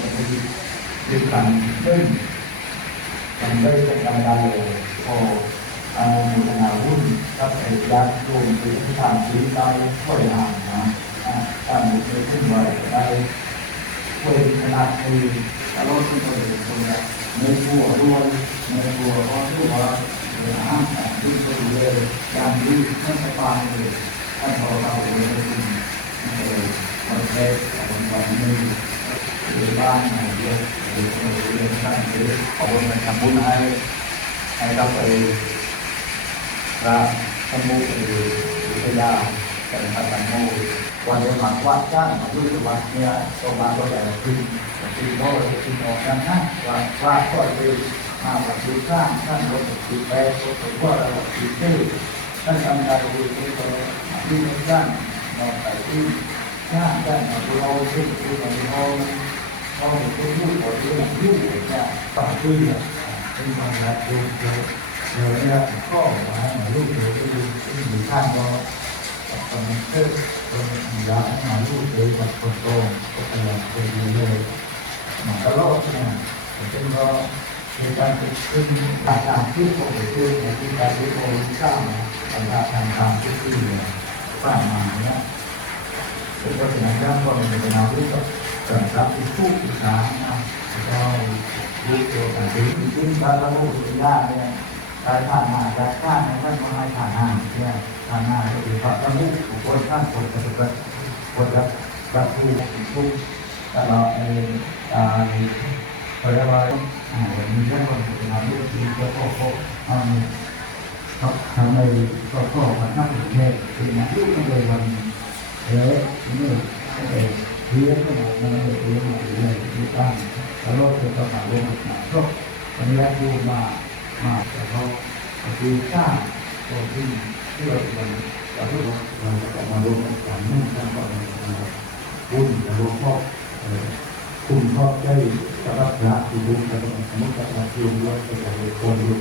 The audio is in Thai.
คนที่ยึดกันซึ่งมันด้เป็นการดำเลพออามุทนาหุ้นกับไอ้ยักษ์รวมถึงทางชีวิตได้ช่วยงานนะตั้งใจขึ้นไว้ได้ช่วยขนาดคือตลอดที่เราเห็นคนละในบัวด้วยในบัวก็ที่ว่าห้ามแต่ที่สุดเลยยางที่ไม่สบายเลยท่านพอเราเลยเลยมันเล็กมันวันนี้ห รือบ้านอะไหนเยอะหรือเรียนสั้นหรือขอบุญทำบุญให้ให้เราไปพระสมุทรหรือพระยาเป็นพระตังโมวันเดียวหมากว่าจ้างมาลูกวัดเนี่ยตรงมาก็ใหญ่ขึ้นขึ้นโตขึ้นออกกันนะว่าว่าก็คือมาปฏิสร้างท่านลงปฏิแปลงก็ถือว่าเราปฏิเทศท่านทำการดีที่ตัวที่สร้างมาไปที่สร้างได้มาเราที่ที่เรา เราเราเป็นผู้ขอที่เราอยู่เนี่ยต่อขึ้นเนี่ยเป็นความรักดูเยอะเดี๋ยวเนี่ยก็มาห้ลูกเดียวที่ที่มีท่านก็ตอนนี้เกิดคนอยากให้มาลูกเดียวกับคนโตก็พยายามไปดูเลยมาตลอดเนี่ยเป็นก็ในการติดขึ้นการตามที่ผมพูดในที่การที่ผมสร้างสำหรับทางตามที่ที่เนี่ยสร้างมาเนี่ยเพราะฉะนั้นก็ก็มีเป็นอาวุธ สำหรับที่ผู้ศึกษานะก็รู้ตัวกันดีจริงๆการระบุสุญาเนี่ยการผ่านมาการผ่านในท่านมหาฐานาเนี่ยฐานาก็คือพระระบุบุคคลท่านคนปฏิบัติคนรับรับผู้ผู้ตลอดในอ่าในพระบาทอ่าวันนี้เรื่องของเป็นอาวุธที่ก็ก็ก็อ่าเขาทำในก็ก็มานับถือเทศคือนักลูกในวัน Thế nhưng để hiến cái này nó ต่างๆเลยนะก็อนแรกพูดมามาแต่เขาคือสร้างตัวที่ที่เราเป็นเราทุกคนเราจะมาร่วมกันนั่งกันก่อนนะครับรุ่นหลวงพ่อคุณพ่อได้กระรับพระที่บุญกระรับสมุติกระรับยด้วยกระรับคนด้วย